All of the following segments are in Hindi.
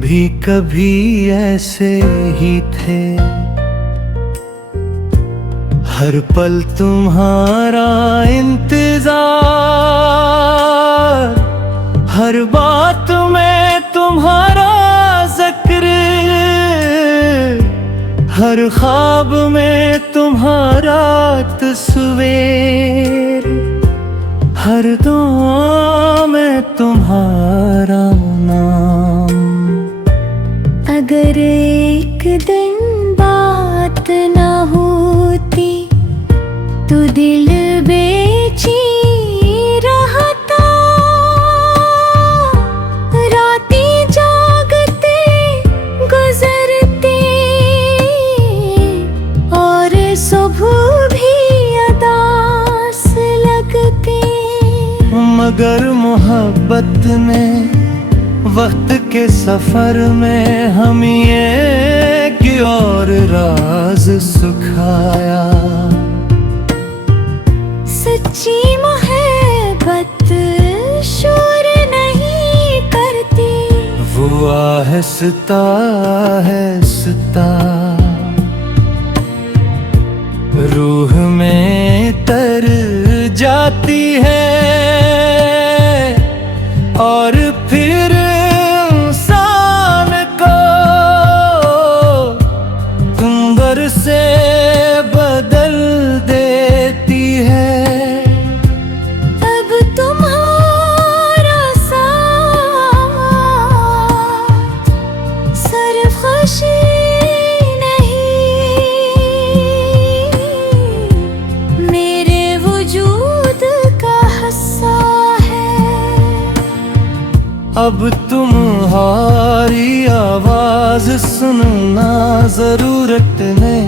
भी कभी ऐसे ही थे, हर पल तुम्हारा इंतजार, हर बात में तुम्हारा जिक्र, हर ख्वाब में तुम्हारा तस्वीर, हर दुआ में तुम्हारा नाम। अगर एक दिन बात न होती तो दिल बेचैन रहता, रातें जागते गुजरती और सुबह भी अदास लगती। मगर मोहब्बत ने वक्त के सफर में हम ये कि और राज सुखाया। सच्ची मोहब्बत शोर नहीं करती, वो आहिस्ता आहिस्ता रूह में तर जाती है और फिर इंसान को अंदर से बदल देती है। अब तुम्हारा साथ सिर्फ खुशी नहीं, मेरे वजूद का हिस्सा है। अब तुम्हारी आवाज सुनना जरूरत ने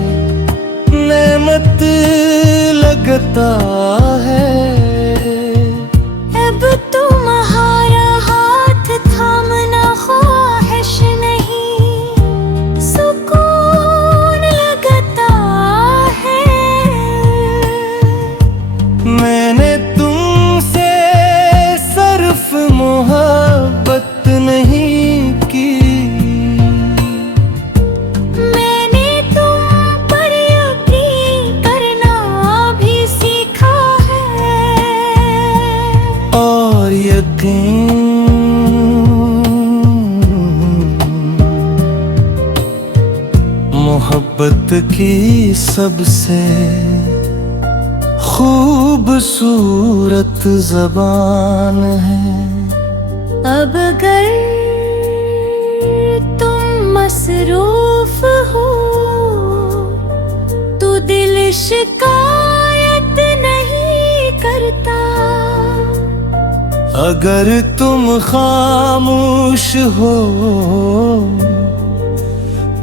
नेमत लगता है। अब तुम्हारा हाथ थामना ख्वाहिश नहीं, सुकून लगता है। मैंने तुमसे सिर्फ मोहब्बत नहीं की, मैंने तुम पर यकीन करना भी सीखा है। और यकीन मोहब्बत की सबसे खूबसूरत ज़बान है। अब अगर तुम मसरूफ हो तो दिल शिकायत नहीं करता, अगर तुम खामोश हो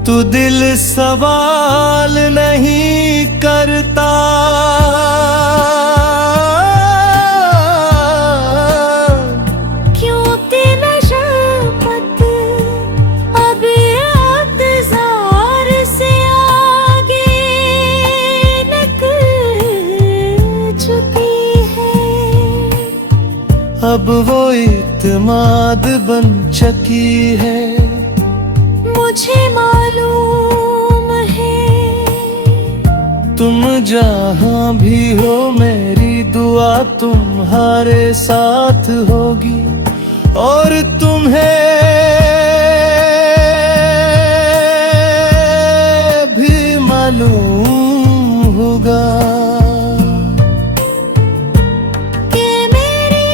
तो दिल सवाल नहीं करता। क्योंकि नशा-पत अब इंतज़ार से आगे निकल चुकी है। अब वो इत्मीनान बन चुकी है। मुझे मालूम है तुम जहाँ भी हो मेरी दुआ तुम्हारे साथ होगी, और तुम्हें भी मालूम होगा कि मेरी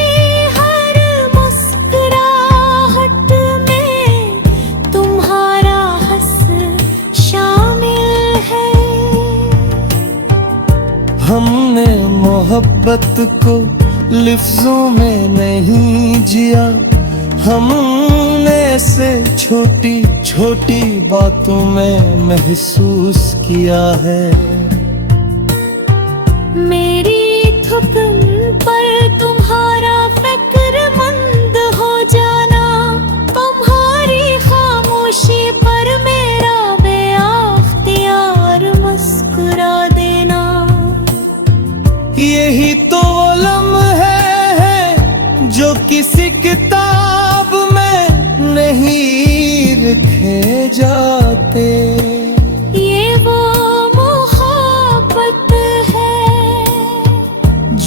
हर मुस्कुराहट में तुम्हारा हंस शामिल है। हमने मोहब्बत को लफ्जों में नहीं जिया, हमने से छोटी छोटी बातों में महसूस किया है।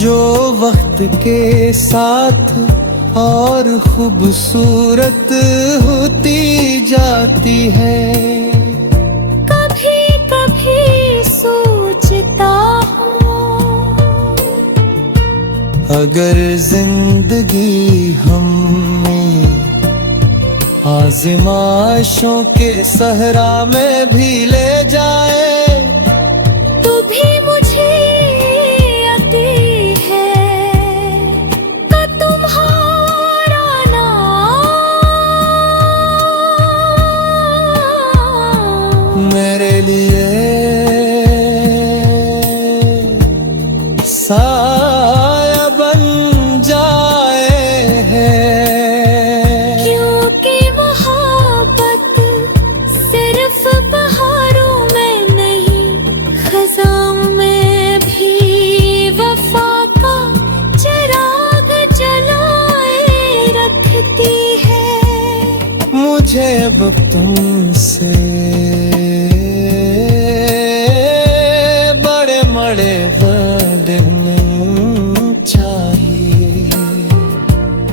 जो वक्त के साथ और खूबसूरत होती जाती है। कभी कभी सोचता हूँ अगर जिंदगी हमें आज़माइशों के सहरा में भी ले जाए तो भी मुझे आती है कि तुम्हारा नाम मेरे लिए साया बन जाए है। क्योंकि मोहब्बत सिर्फ पहाड़ों में नहीं, खज़ां में भी वफा का चिराग जलाए रखती है। मुझे अब तुमसे बड़े बड़े वादे नहीं चाहिए।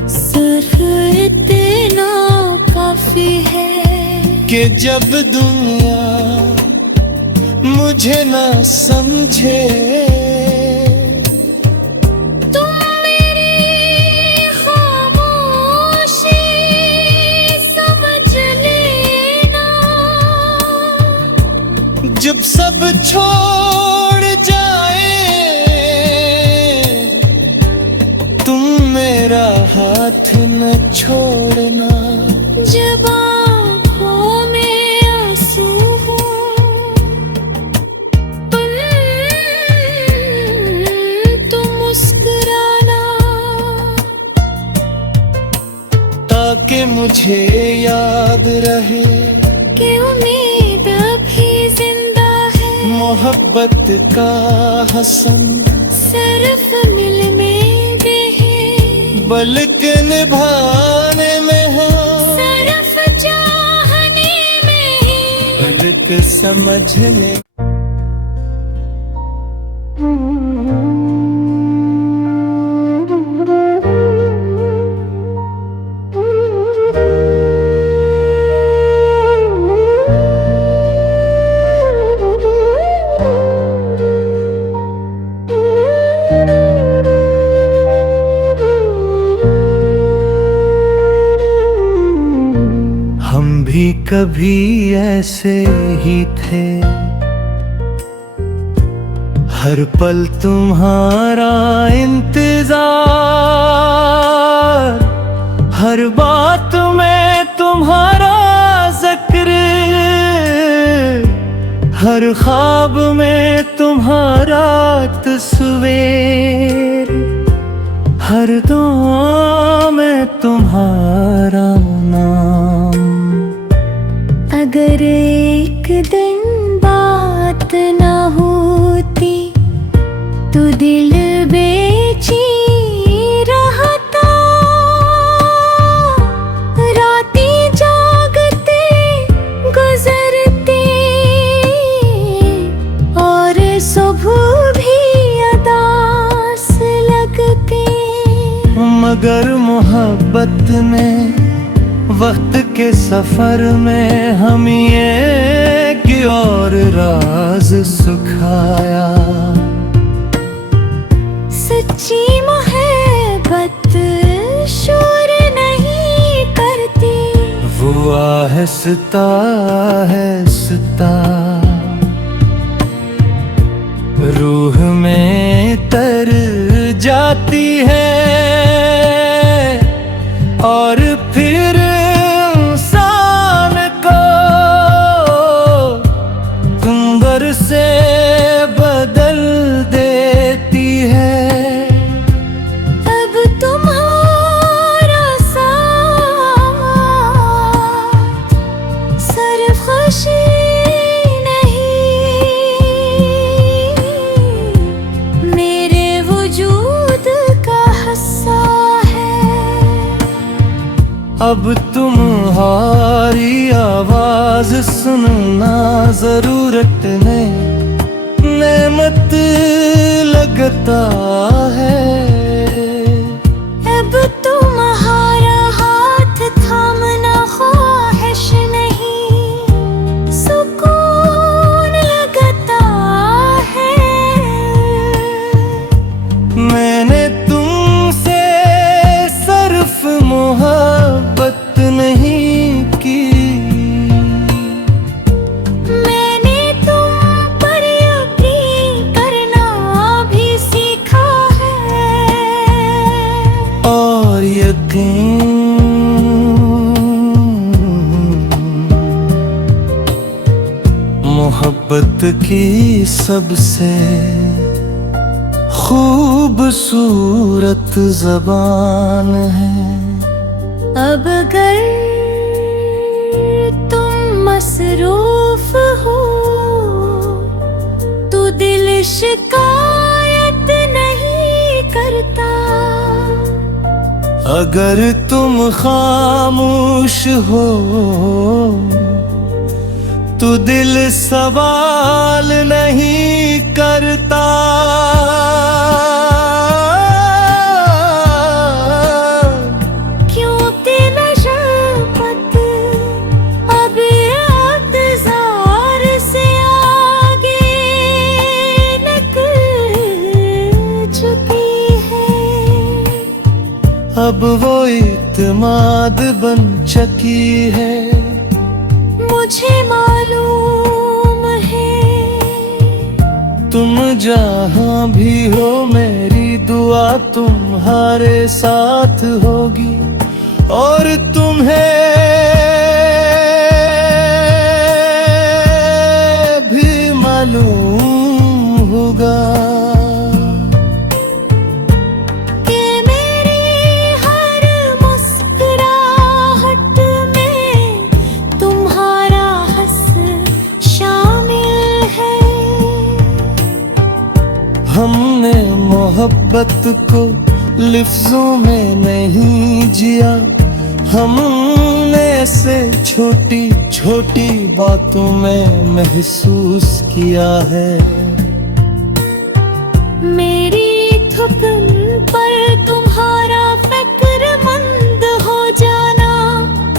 सिर्फ इतना काफी है कि जब दुनिया मुझे ना समझे तुम मेरी खामोशी समझ लेना। जब सब छोड़ जाए तुम मेरा हाथ न छोड़ना। जब आँखों में आंसू हो तुम मुस्कुराना। ताकि मुझे याद रहे कि उम्मीद भी जिंदा है। मोहब्बत का हसन सिर्फ मिलने में है, बल्कि निभाने में है। सिर्फ चाहने में ही। बल्कि समझने हम भी कभी ऐसे ही थे, हर पल तुम्हारा इंतजार, हर बात में तुम्हारा जिक्र, हर ख्वाब में तुम्हारा तस्वीर, हर दुआ में तुम्हारा नाम। अगर एक दिन बात ना होती तो दिल बेचैन रहता। रातें जागते गुजरते और सुबह भी अदास लगते। मगर मोहब्बत ने वक्त के सफर में हम एक और राज सुखाया। सच्ची मोहब्बत शोर नहीं करती, वो आहिस्ता आहिस्ता रूह में तर जाती है और फिर इंसान को अंदर से बदल देती है। अब तुम्हारा साथ सिर्फ खुशी नहीं, मेरे वजूद का हिस्सा है। अब तुम्हारी आवाज सुनना जरूरत ने नेमत लग लगता है। अब तुम्हारा हाथ थामना ख्वाहिश नहीं, सुकून लगता है। मैंने तुमसे सिर्फ मोहब्बत नहीं की, मैंने तुम पर यकीन करना भी सीखा है। और यकीन मोहब्बत की सबसे खूबसूरत ज़बान है। अब अगर तुम मसरूफ हो तो दिल शिकायत नहीं करता। अगर तुम खामोश हो तो दिल सवाल नहीं करता। क्यों तेरा शपथ अब इंतजार से आगे निकल चुकी है। अब वो इत्मीनान बन चुकी है। मुझे मालूम है तुम जहाँ भी हो मेरी दुआ तुम्हारे साथ होगी, और तुम्हें भी मालूम होगा कि मेरी हर मुस्कुराहट में तुम्हारा हंस शामिल है। हमने मोहब्बत को लफ्जों में नहीं जिया, हमने इसे छोटी छोटी बातों में महसूस किया है। मेरी थुकन पर तुम्हारा फिक्रमंद हो जाना,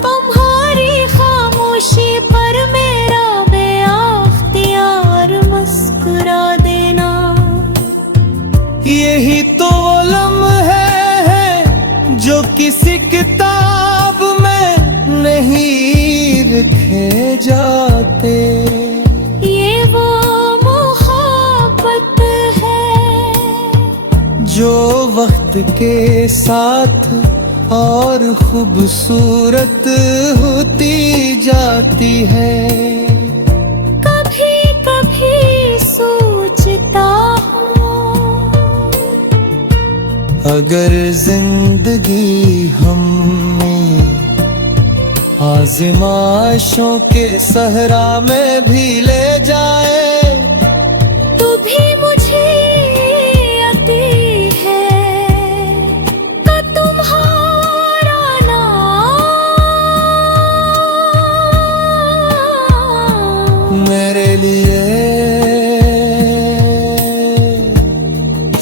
तुम्हारी खामोशी पर मेरा बेअख्तियार मुस्कुरा देना। यही तो वो लम्हे हैं जो किसी किताब में नहीं लिखे जाते। ये वो मोहब्बत है जो वक्त के साथ और खूबसूरत होती जाती है। कभी कभी सोचता हूँ अगर जिंदगी हमें आज़माइशों के सहरा में भी ले जाए तो भी मुझे आती है कि तुम्हारा नाम मेरे लिए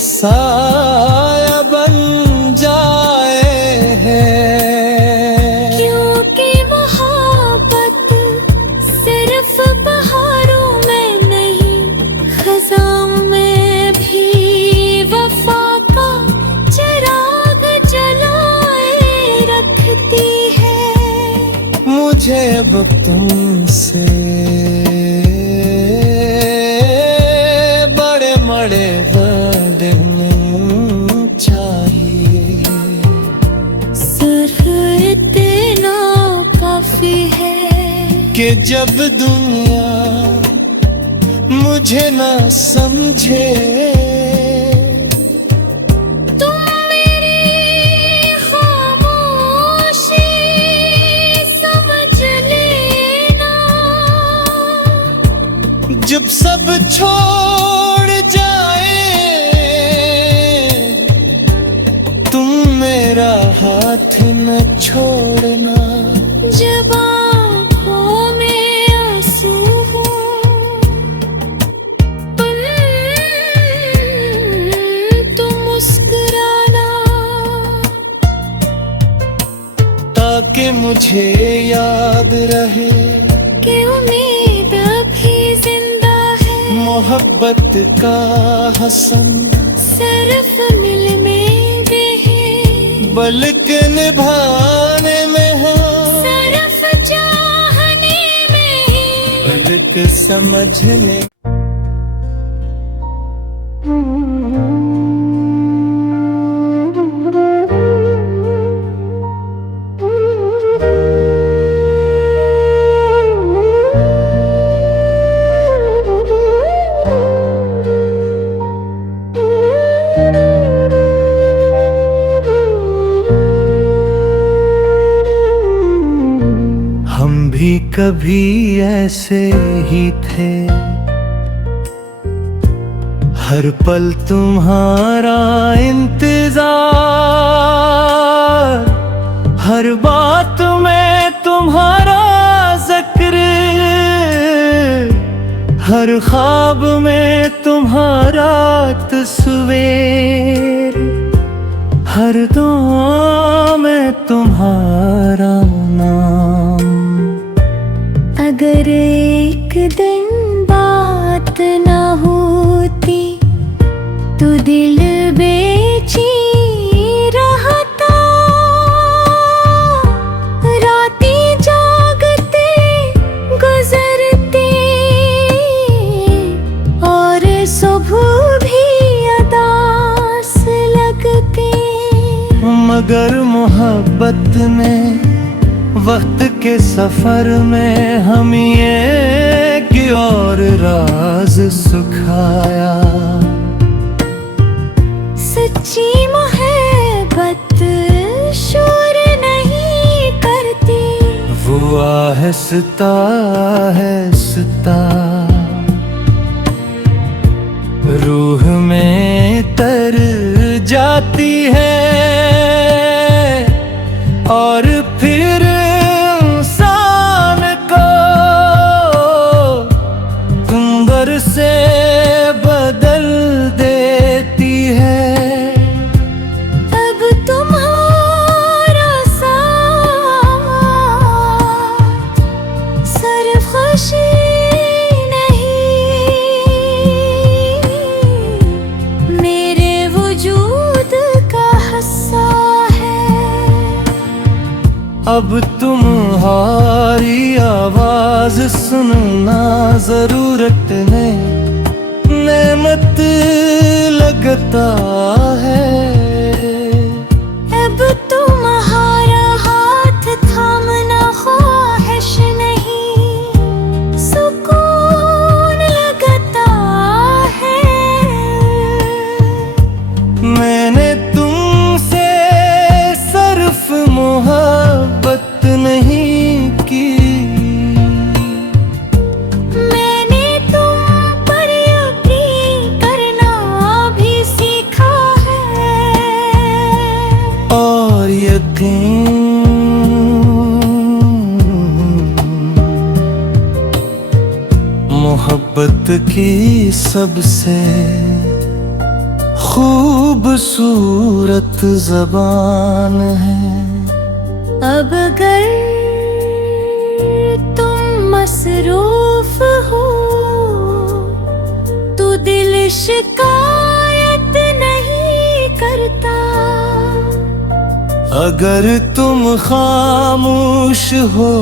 साया बन जाए है। क्योंकि मोहब्बत सिर्फ पहाड़ों में नहीं, खज़ां में भी वफा का चिराग जलाए रखती है। मुझे अब तुमसे बड़े बड़े वादे नहीं चाहिए। सिर्फ इतना काफी है कि जब दुनिया मुझे ना समझे तुम मेरी खामोशी समझ लेना। जब सब छोड़ जाए तुम मेरा हाथ न छोड़ना। जब आँखों में आंसू हो तुम मुझे याद रहे कि उम्मीद अभी जिंदा है। मोहब्बत का हसन सिर्फ मिल में भी है, बल्कि निभाने में है, सिर्फ चाहने में ही। बल्कि समझने। हम भी कभी ऐसे ही थे, हर पल तुम्हारा इंतजार, हर बात में तुम्हारा जिक्र, हर ख्वाब में तुम्हारा तस्वीर, हर दुआ में तुम्हारा नाम। अगर एक दिन बात ना होती तो दिल बेचैन रहता, रातें जागते गुजरती और सुबह भी अदास लगती। मगर मोहब्बत में वक्त के सफर में हम एक और राज सुखाया। सच्ची मोहब्बत शोर नहीं करती, वो आहिस्ता आहिस्ता रूह में तर जाती है, और फिर इंसान को अंदर से बदल देती है। अब तुम्हारा साथ सिर्फ खुशी नहीं, मेरे वजूद का हिस्सा है। अब तुम्हारी आवाज सुनना जरूरत ने नेमत लगता है। अब तुम्हारा हाथ थामना ख्वाहिश नहीं, सुकून लगता है। मैंने तुमसे सिर्फ मोहब्बत नहीं की, मैंने तुम पर यकीन करना भी सीखा है। और यकीन मोहब्बत की सबसे खूबसूरत ज़बान है। अब अगर तुम मसरूफ हो तो दिल शिकायत नहीं करता, अगर तुम खामोश हो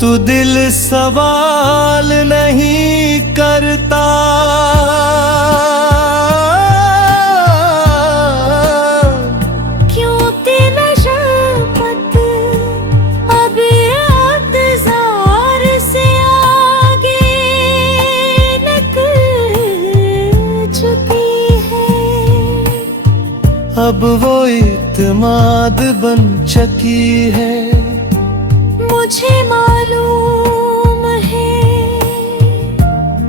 तो दिल सवाल नहीं करता। अब वो इत्मीनान बन चुकी है। मुझे मालूम है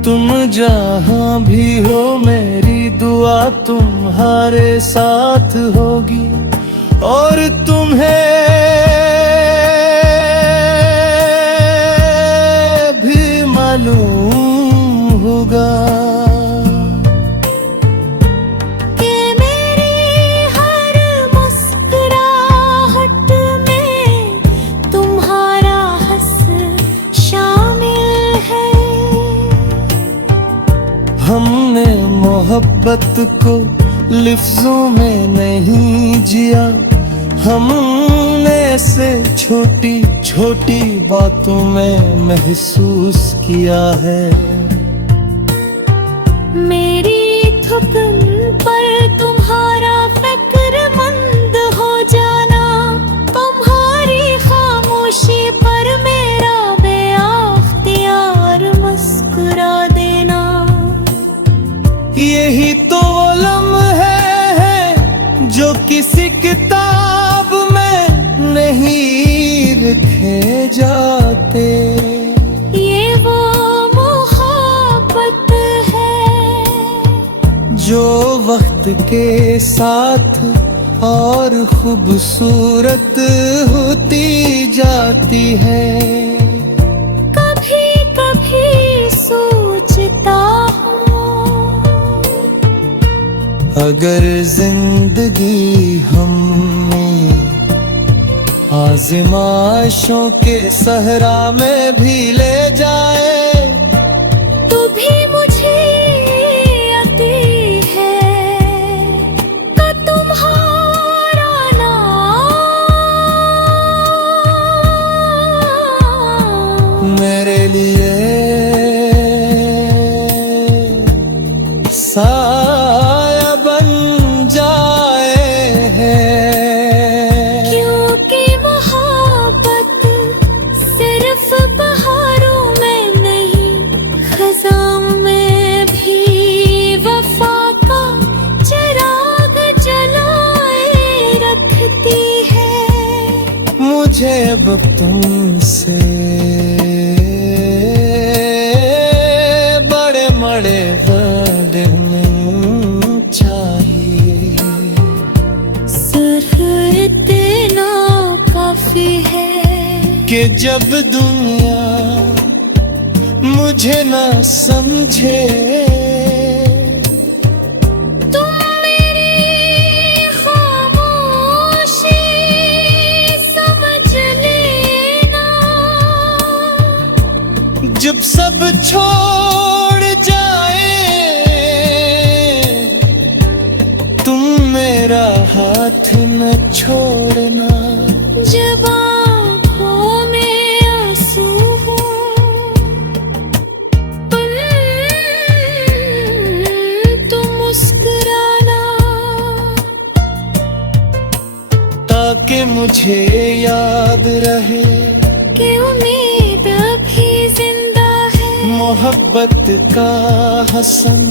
तुम जहाँ भी हो मेरी दुआ तुम्हारे साथ होगी, और तुम्हें भी मालूम होगा कि मेरी हर मुस्कुराहट हमने मोहब्बत को लफ्जों में नहीं जिया, हमने से छोटी छोटी बातों में महसूस किया है। मेरी थुकन पर तुम्हारा फिक्रमंद हो जाना, तुम्हारी खामोशी पर मेरा बेअख्तियार मुस्कुरा देना, यही तो वो लम्हे हैं जो किसी किताब में नहीं लिखे जाते। ये वो मोहब्बत है जो वक्त के साथ और खूबसूरत होती जाती है। कभी कभी सोचता अगर जिंदगी हमें आज़माइशों के सहरा में भी ले जाए, तो भी मुझे आती है कि तुम्हारा नाम मेरे लिए साया बन जाए है। क्योंकि मोहब्बत सिर्फ पहाड़ों में नहीं, खज़ां में भी वफा का चिराग जलाए रखती है। मुझे अब तुमसे बड़े बड़े वादे नहीं चाहिए, सिर्फ इतना काफी है कि जब दुनिया मुझे ना समझे, तुम मेरी खामोशी समझ लेना। जब सब छोड़ जाए तुम मेरा हाथ न छोड़ना। जब आँखों में आंसू हो तुम मुस्कुराना, ताकि मुझे याद रहे कि उम्मीद अभी जिंदा है। मोहब्बत का हसन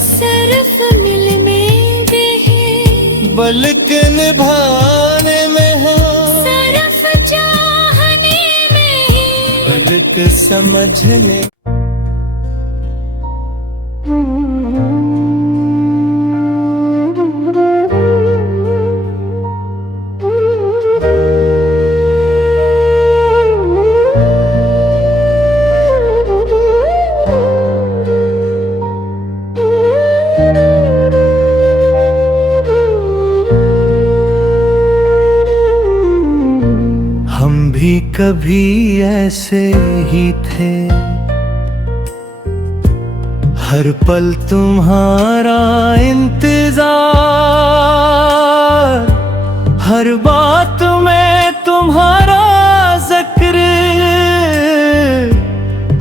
सिर्फ मिलने में है, बल्कि निभाने में है, सिर्फ चाहने में है। बल्कि समझने। हम भी कभी ऐसे ही थे, हर पल तुम्हारा इंतजार, हर बात में तुम्हारा जिक्र,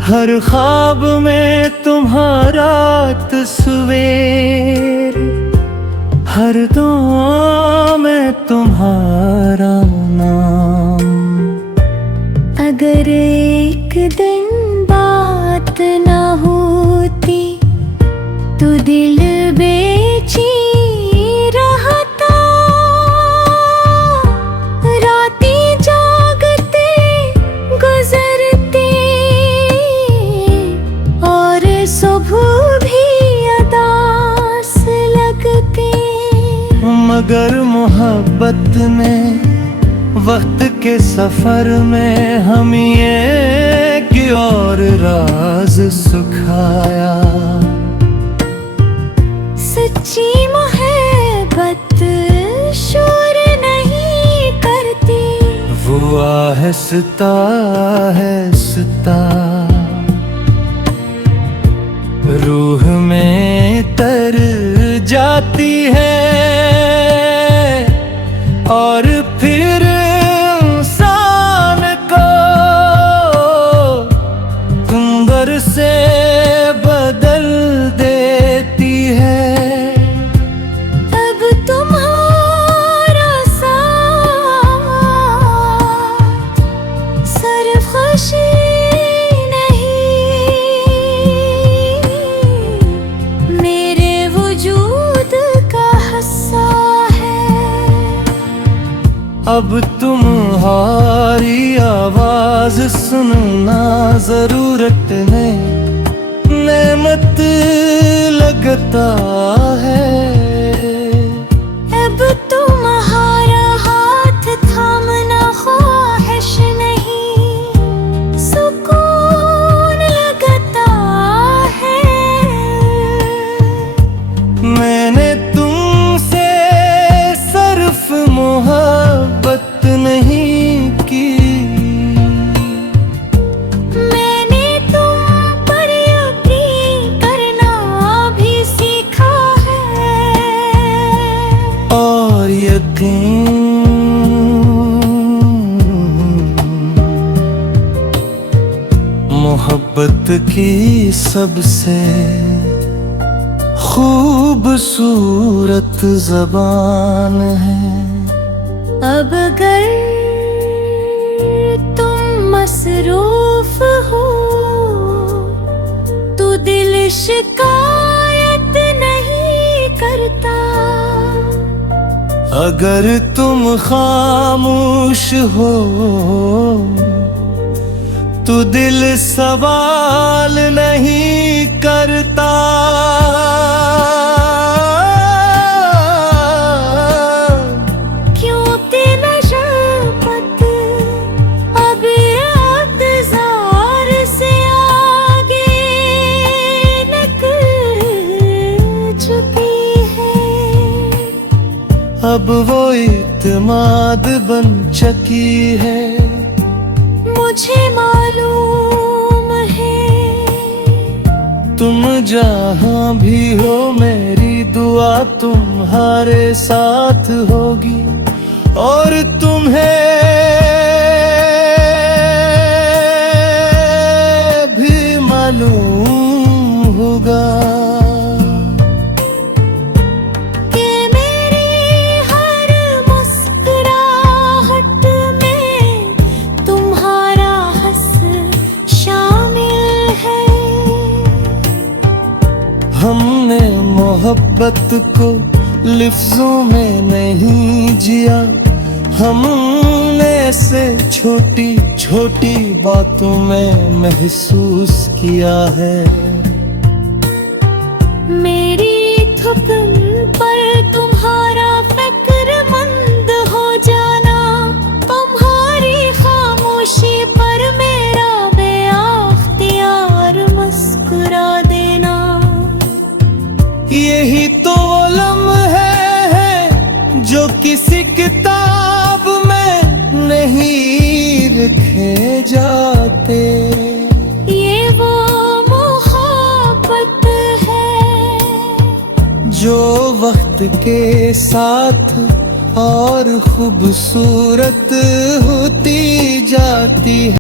हर ख्वाब में तुम्हारा तस्वीर, हर दुआ में तुम्हारा नाम। अगर एक दिन बात न होती तो दिल बेचैन रहता, रातें जागते गुजरती और सुबह भी अदास लगती। मगर मोहब्बत में वक्त के सफर में हम ये और राज सुखाया। सच्ची मोहब्बत शोर नहीं करती, वो आहिस्ता आहिस्ता रूह में जाती है और फिर इंसान को अंदर से बदल देती है। अब तुम्हारा साथ सिर्फ खुशी अब तुम्हारी आवाज सुनना जरूरत नेमत लगता है। अब तुम्हारा हाथ थामना ख्वाहिश नहीं, सुकून लगता है। मैंने तुमसे सिर्फ मोहब्बत नहीं की, मैंने तुम पर यकीन करना भी सीखा है। और यकीन मोहब्बत की सबसे खूबसूरत ज़बान है। अब अगर तुम मसरूफ हो तो दिल शिकायत नहीं करता। अगर तुम खामोश हो तो दिल सवाल नहीं करता। अब वो इत्मीनान बन चुकी है। मुझे मालूम है तुम जहाँ भी हो मेरी दुआ तुम्हारे साथ होगी, और तुम्हें भी मालूम होगा हमने मोहब्बत को लफ्जों में नहीं जिया, हमने से छोटी छोटी बातों में महसूस किया है। मेरी थुकन पर तुम्हारा फिक्रमंद हो जाना, तुम्हारी खामोशी पर मेरा बेअख्तियार मुस्कुरा देना। यही तो लम्हे हैं जो किसी किताब में नहीं लिखे जाते। ये वो मोहब्बत है जो वक्त के साथ और खूबसूरत होती जाती है।